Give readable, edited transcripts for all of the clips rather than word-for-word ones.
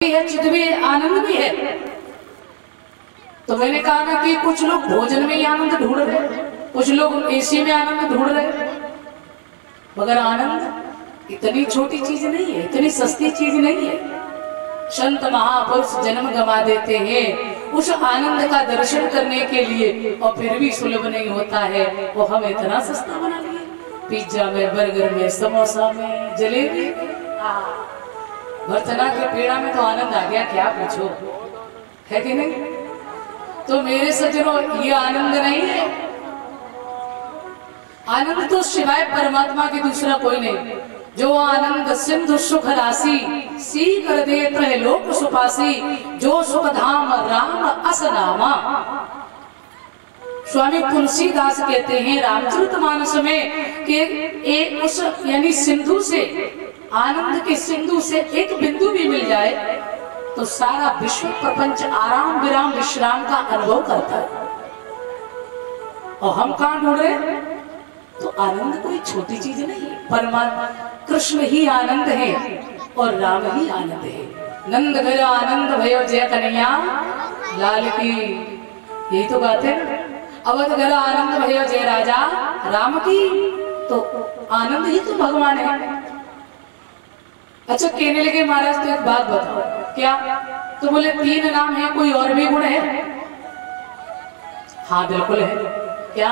भी है, चित्त भी है, आनंद भी है। तो मैंने कहा ना कि कुछ लोग भोजन में ही आनंद ढूंढ रहे, कुछ लोग एसी में आनंद ढूंढ रहे, मगर आनंद इतनी छोटी चीज नहीं है, इतनी सस्ती चीज नहीं है। संत महापुरुष जन्म गंवा देते हैं उस आनंद का दर्शन करने के लिए, और फिर भी सुलभ नहीं होता है। वो हम इतना सस्ता बना लिए, पिज्जा में, बर्गर में, समोसा में, जलेबी, भरतना के पेड़ा में तो आनंद आ गया, क्या पूछो, है कि नहीं? तो मेरे सज्जनों, ये आनंद नहीं है। आनंद तो सिवाय परमात्मा की दूसरा कोई नहीं। जो आनंद सिंधु सुख राशि, सी कर दे त्रह लोक सुपासी, जो सुख धाम राम असनामा। स्वामी तुलसीदास कहते हैं रामचरितमानस में कि एक उस यानी सिंधु से, आनंद के सिंधु से एक बिंदु भी मिल जाए तो सारा विश्व प्रपंच आराम विराम विश्राम का अनुभव करता है। और हम कहां ढूंढ रहे हैं? तो आनंद कोई छोटी चीज नहीं है। परमात्मा कृष्ण ही आनंद है और राम ही आनंद है। नंद घर आनंद भयो जय कन्हैया लाल की, यही तो गाते हैं। अवध घर आनंद भयो जय राजा राम की, तो आनंद ही तो भगवान है। अच्छा, कहने लगे महाराज तो एक बात बताओ, क्या? तो बोले 3 नाम है, कोई और भी गुण है? हाँ बिल्कुल है। क्या?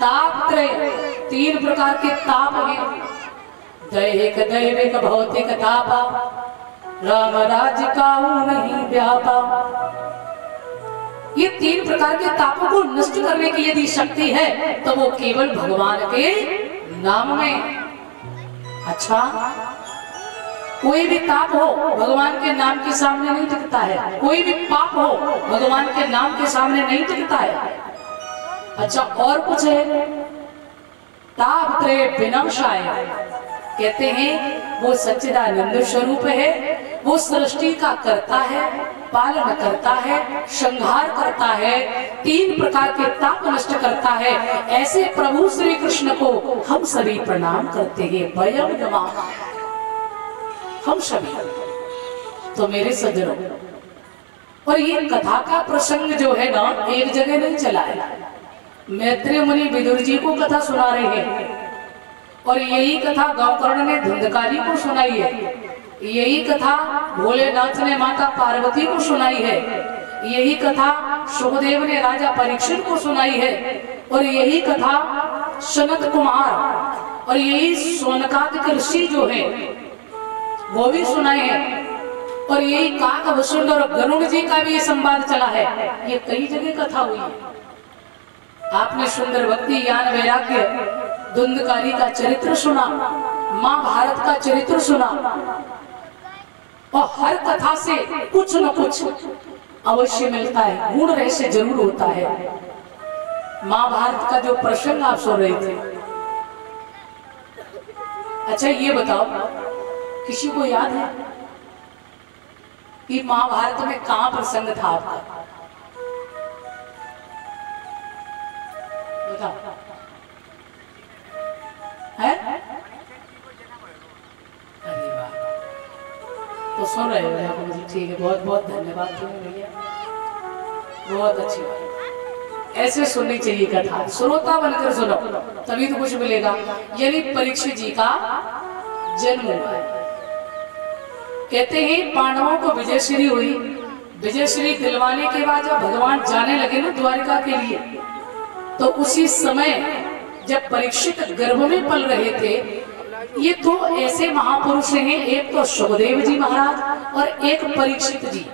ताप त्रय, 3 प्रकार के ताप हैं। दैहिक दैविक भौतिक तापा, राम राज्य काहू नहीं व्यापा। ये 3 प्रकार के तापों को नष्ट करने की यदि शक्ति है तो वो केवल भगवान के नाम में। अच्छा, कोई भी ताप हो भगवान के नाम के सामने नहीं टिकता है, कोई भी पाप हो भगवान के नाम के सामने नहीं टिकता है। अच्छा, और कुछ है? ताप त्रय विनाशाय, कहते हैं वो सच्चिदानंद स्वरूप है, वो सृष्टि का करता है, पालन करता है, संहार करता है, 3 प्रकार के ताप नष्ट करता है। ऐसे प्रभु श्री कृष्ण को हम सभी प्रणाम करते हैं, वयम नमः, हम सभी। तो मेरे सज्जनों, और ये कथा का प्रसंग जो है ना, एक जगह नहीं चला है। मैत्रेय मुनि विदुर जी को कथा सुना रहे हैं, और यही कथा गौकर्ण ने धुंधकारी को सुनाई है, यही कथा भोलेनाथ ने माता पार्वती को सुनाई है, यही कथा सुखदेव ने राजा परीक्षित को सुनाई है, और यही कथा सनत कुमार और यही सोनकादिक ऋषि जो है वो भी सुनाए हैं, और यही काक वसुंड और गरुड़ जी का भी ये संवाद चला है। ये कई जगह कथा हुई है। आपने सुंदर भक्ति ज्ञान वैराग्य धुंधकारी का चरित्र सुना, मां भारत का चरित्र सुना, और हर कथा से कुछ न कुछ अवश्य मिलता है, गुण रहस्य जरूर होता है। महाभारत का जो प्रसंग आप सुन रहे थे, अच्छा ये बताओ, किसी को याद है कि महाभारत में कहां प्रसंग था आपका? बताओ। है? अरे वाह, तो सुन रहे हो मुझे, ठीक है, बहुत बहुत धन्यवाद भैया, बहुत अच्छी बात। ऐसे सुननी चाहिए कथा, श्रोता बनकर सुनो तभी तो कुछ मिलेगा। यानी परीक्षित जी का जन्म हुआ है। कहते हैं पांडवों को विजयश्री हुई, विजयश्री दिलवाने के बाद जब भगवान जाने लगे ना द्वारिका के लिए, तो उसी समय जब परीक्षित गर्भ में पल रहे थे, ये 2 ऐसे महापुरुष हैं, एक तो सुखदेव जी महाराज और एक परीक्षित जी।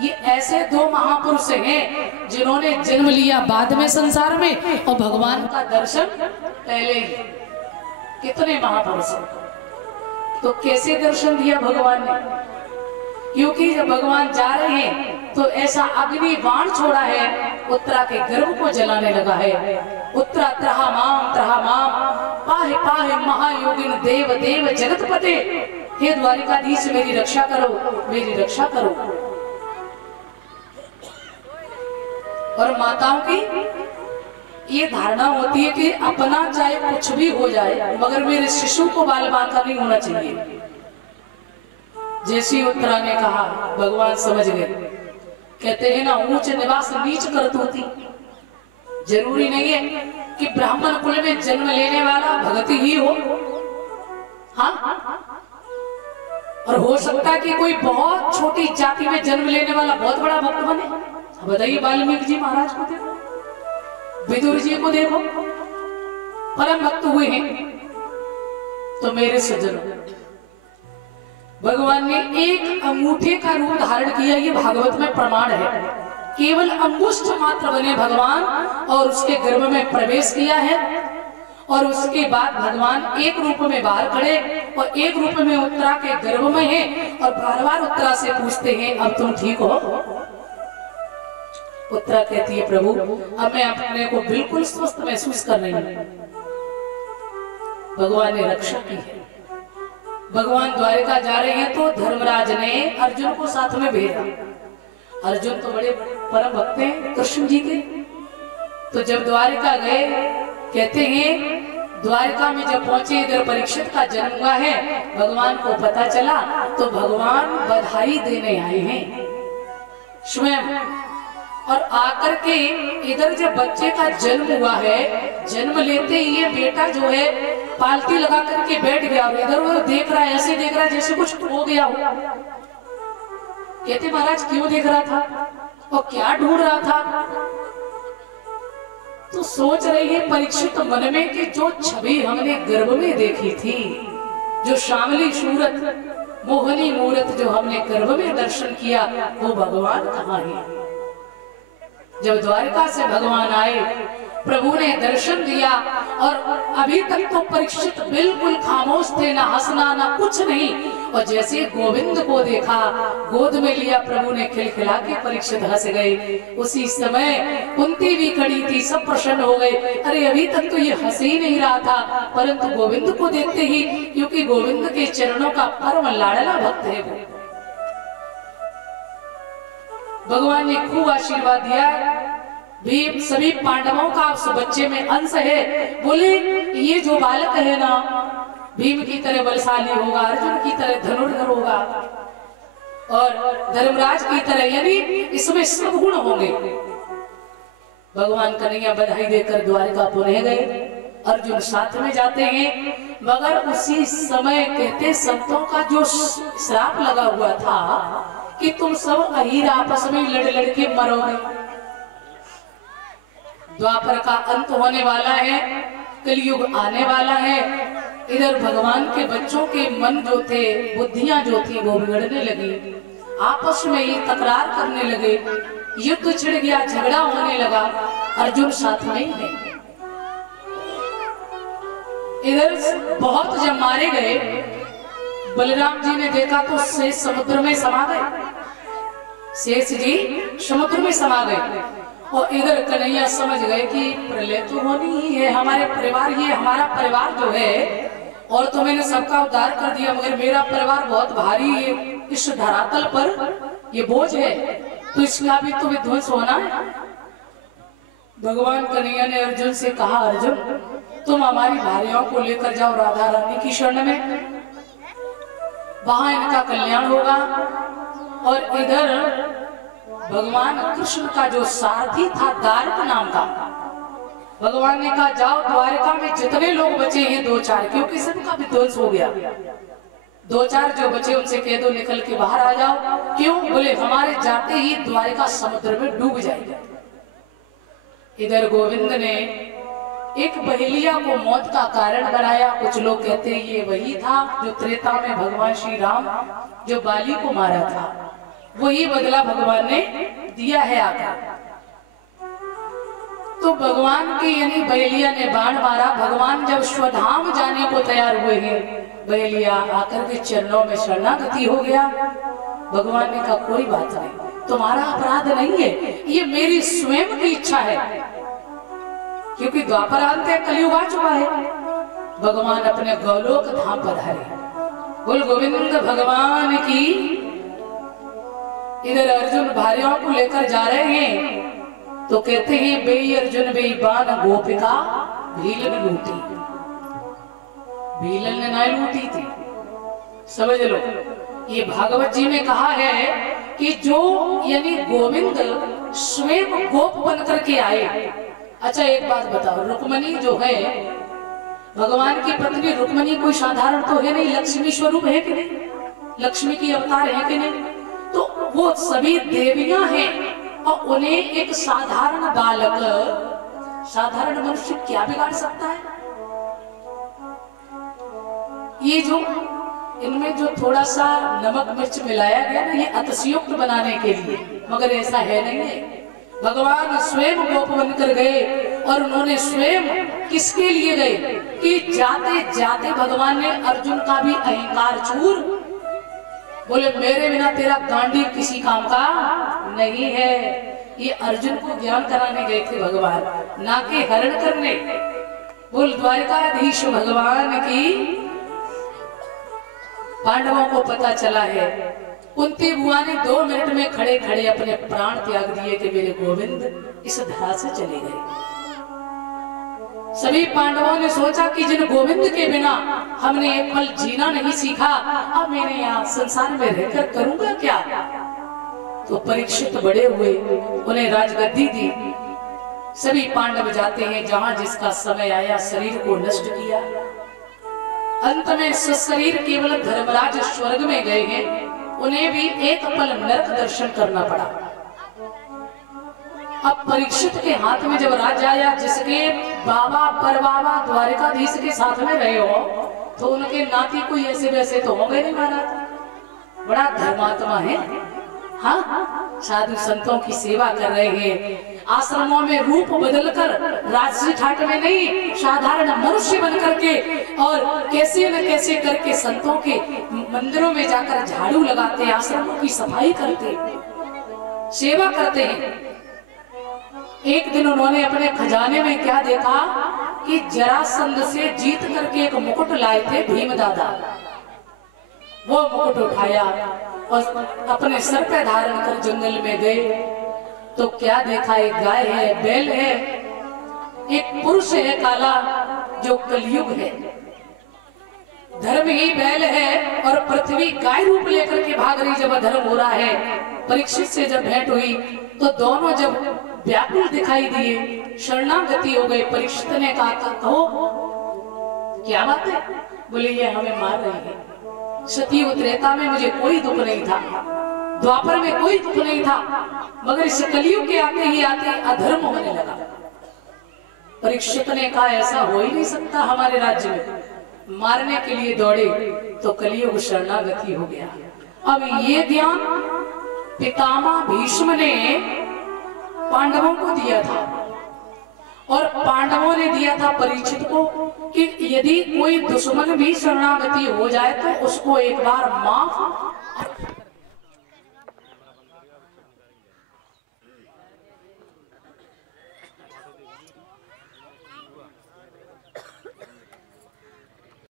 ये ऐसे 2 महापुरुष हैं जिन्होंने जन्म लिया बाद में संसार में और भगवान का दर्शन पहले ही। कितने महापुरुष हैं? तो कैसे दर्शन दिया भगवान ने? क्योंकि जब भगवान जा रहे हैं तो ऐसा अग्नि बाण छोड़ा है, उत्तरा के गर्भ को जलाने लगा है। उत्तरा त्रहा माम पाहे पाहे महायोगिन देव देव जगतपते, हे द्वारिकाधीश मेरी रक्षा करो, मेरी रक्षा करो। और माताओं की ये धारणा होती है कि अपना चाहे कुछ भी हो जाए मगर मेरे शिशु को बाल बांका नहीं होना चाहिए। जैसी उत्तरा ने कहा भगवान समझ गए। कहते हैं ना ऊंच निवास नीच करतूती। जरूरी नहीं है कि ब्राह्मण कुल में जन्म लेने वाला भगत ही हो। हाँ, और हो सकता है कि कोई बहुत छोटी जाति में जन्म लेने वाला बहुत बड़ा भक्त बने। बताइए वाल्मीकि जी महाराज को देखो, विदुर जी को देखो, परम भक्त हुए हैं। तो मेरे सज्जनों, भगवान ने एक अंगूठे का रूप धारण किया, ये भागवत में प्रमाण है। केवल अंगुष्ठ मात्र बने भगवान और उसके गर्भ में प्रवेश किया है, और उसके बाद भगवान एक रूप में बाहर खड़े और एक रूप में उत्तरा के गर्भ में है, और बार बार उत्तरा से पूछते हैं अब तुम ठीक हो? उत्तरा कहती है प्रभु अब मैं अपने को बिल्कुल स्वस्थ महसूस कर रही हूं। भगवान ने रक्षा की है। भगवान द्वारिका जा रहे हैं तो धर्मराज ने अर्जुन को साथ में भेजा। अर्जुन तो बड़े परम भक्त हैं कृष्ण जी के। तो जब द्वारिका गए, कहते हैं द्वारिका में जब पहुंचे, इधर परीक्षित का जन्म हुआ है, भगवान को पता चला तो भगवान बधाई देने आए हैं स्वयं। और आकर के इधर जब बच्चे का जन्म हुआ है, जन्म लेते ही ये बेटा जो है पालती लगा करके बैठ गया और इधर वो देख रहा है, ऐसे देख रहा है जैसे कुछ हो गया हो। कहते महाराज क्यों देख रहा था और क्या ढूंढ रहा था? तो सोच रही है परीक्षित मन में कि जो छवि हमने गर्भ में देखी थी, जो श्यामली सूरत मोहनी मूरत जो हमने गर्भ में दर्शन किया, वो भगवान कहाँ है? जब द्वारिका से भगवान आए, प्रभु ने दर्शन दिया, और अभी तक तो परीक्षित बिल्कुल खामोश थे, ना हंसना ना कुछ नहीं। और जैसे गोविंद को देखा, गोद में लिया, प्रभु ने खिलखिला के परीक्षित हंस गए। उसी समय कुंती भी खड़ी थी, सब प्रसन्न हो गए। अरे अभी तक तो ये हंस ही नहीं रहा था, परंतु गोविंद को देखते ही, क्योंकि गोविंद के चरणों का परम लाडला भक्त है वो। भगवान ने खूब आशीर्वाद दिया। भीम सभी पांडवों का उस बच्चे में अंश है। बोले ये जो बालक है ना, भीम की तरह बलशाली होगा, अर्जुन की तरह धनुर्धर होगा, और धर्मराज की तरह, यानी इसमें सब गुण होंगे। भगवान कन्हैया बधाई देकर द्वारिका पुनः गए। अर्जुन साथ में जाते हैं, मगर उसी समय कहते संतों का जो श्राप लगा हुआ था कि तुम सब अहीर आपस में लड़ लड़ के मरोगे। द्वापर का अंत होने वाला है, कलयुग आने वाला है। इधर भगवान के बच्चों के मन जो थे, बुद्धियां जो थी, वो बिगड़ने लगी, आपस में ही तकरार करने लगे, युद्ध छिड़ गया, झगड़ा होने लगा। अर्जुन साथ में ही है। इधर बहुत जब मारे गए, बलराम जी ने देखा तो शेष समुद्र में समा गए। शेष जी समुद्र में समा गए, और इधर कन्हैया समझ गए कि प्रलय तो होनी ही है, हमारे परिवार, ये हमारा परिवार जो है, और तो मैंने सबका उद्धार कर दिया, मगर मेरा परिवार बहुत भारी है, इस धरातल पर ये बोझ है, तो इसका भी तो विध्वंस होना है। भगवान कन्हैया ने अर्जुन से कहा, अर्जुन तुम हमारी भाइयों को लेकर जाओ राधा रानी की शरण में, वहां इनका कल्याण होगा। और इधर भगवान कृष्ण का जो सारथी था दारुक नाम का, भगवान ने कहा जाओ द्वारिका में जितने लोग बचे हैं, 2-4, क्योंकि सबका विध्वंस हो गया, 2-4 जो बचे उनसे कह दो निकल के बाहर आ जाओ। क्यों? बोले हमारे जाते ही द्वारिका समुद्र में डूब जाएगा। इधर गोविंद ने एक बहेलिया को मौत का कारण बनाया। कुछ लोग कहते हैं ये वही था जो त्रेता में भगवान श्री राम जो बाली को मारा था, वही बदला भगवान ने दिया है आकर। तो भगवान के यानी बहेलिया ने बाण मारा। भगवान जब स्वधाम जाने को तैयार हुए हैं, बहेलिया आकर के चरणों में शरणागति हो गया। भगवान ने कहा कोई बात नहीं, तुम्हारा अपराध नहीं है, ये मेरी स्वयं की इच्छा है, क्योंकि द्वापरांत है, कलयुग आ चुका है। भगवान अपने गौलोक धाम पधारे। बोल गोविंद भगवान की। इधर अर्जुन भाइयों को लेकर जा रहे हैं, तो कहते हैं बे अर्जुन बे बान गोपिका भीलन लूटी। भीलन ने ना लूटी थी, समझ लो, ये भागवत जी में कहा है कि जो यानी गोविंद स्वयं गोप बन करके आए। अच्छा एक बात बताओ, रुक्मणी जो है भगवान की पत्नी रुक्मणी कोई साधारण तो है नहीं, लक्ष्मी स्वरूप है कि नहीं, लक्ष्मी की अवतार है कि नहीं? तो वो सभी देवियां हैं और उन्हें एक साधारण बालक, साधारण मनुष्य क्या बिगाड़ सकता है? ये जो इनमें जो थोड़ा सा नमक मिर्च मिलाया गया ना, ये अतिशयोक्त बनाने के लिए, मगर ऐसा है नहीं है। भगवान स्वयं गोप बनकर गए और उन्होंने स्वयं किसके लिए गए कि जाते जाते भगवान ने अर्जुन का भी अहंकार चूर, बोले मेरे बिना तेरा गांडीव किसी काम का नहीं है। ये अर्जुन को ज्ञान कराने गए थे भगवान, ना कि हरण करने। बोल द्वारकाधीश भगवान की पांडवों को पता चला है, कुंती बुआ ने 2 मिनट में खड़े खड़े अपने प्राण त्याग दिए कि मेरे गोविंद इस धरा से चले गए। सभी पांडवों ने सोचा कि जिन गोविंद के बिना हमने एक पल जीना नहीं सीखा, अब मैंने यहाँ संसार में रहकर करूंगा क्या? तो परीक्षित बड़े हुए, उन्हें राजगद्दी दी। सभी पांडव जाते हैं जहां जिसका समय आया, शरीर को नष्ट किया। अंत में सशरीर केवल धर्मराज स्वर्ग में गए हैं, उन्हें भी एक पल नरक दर्शन करना पड़ा। अब परीक्षित के हाथ में जब राज्य आया, जिसके बाबा परबाबा द्वारकाधीश के साथ में रहे हो, तो उनके नाती कोई ऐसे वैसे तो हो गए नहीं महाराज, बड़ा धर्मात्मा है। हाँ, साधु संतों की सेवा कर रहे हैं, आश्रमों में रूप बदलकर राजसी ठाट में नहीं, साधारण मनुष्य बन करके और कैसे न कैसे करके संतों के मंदिरों में जाकर झाड़ू लगाते, आश्रमों की सफाई करते, सेवा करते हैं। एक दिन उन्होंने अपने खजाने में क्या देखा कि जरासंध से जीत करके एक मुकुट लाए थे भीम दादा। वो मुकुट उठाया और अपने सर पे धारण कर जंगल में गए, तो क्या देखा, एक गाय है, बैल है, एक पुरुष है काला जो कलयुग है, धर्म ही बैल है और पृथ्वी गाय रूप लेकर के भाग रही जब धर्म हो रहा है। परीक्षित से जब भेंट हुई तो दोनों जब व्याकुल दिखाई दिए, शरणागति हो गए। परीक्षित ने कहा, कहो क्या बात है? बोले ये हमें मार रही है। सतयुग त्रेता में मुझे कोई दुख नहीं था, द्वापर में कोई दुख नहीं था, मगर इस कलयुग के आते ही आते अधर्म होने लगा। परीक्षित ने कहा ऐसा हो ही नहीं सकता हमारे राज्य में, मारने के लिए दौड़े तो कलयुग शरणागति हो गया। अब ये ज्ञान पितामह भीष्म ने पांडवों को दिया था और पांडवों ने दिया था परीक्षित को कि यदि कोई दुश्मन भी शरणागति हो जाए तो उसको एक बार माफ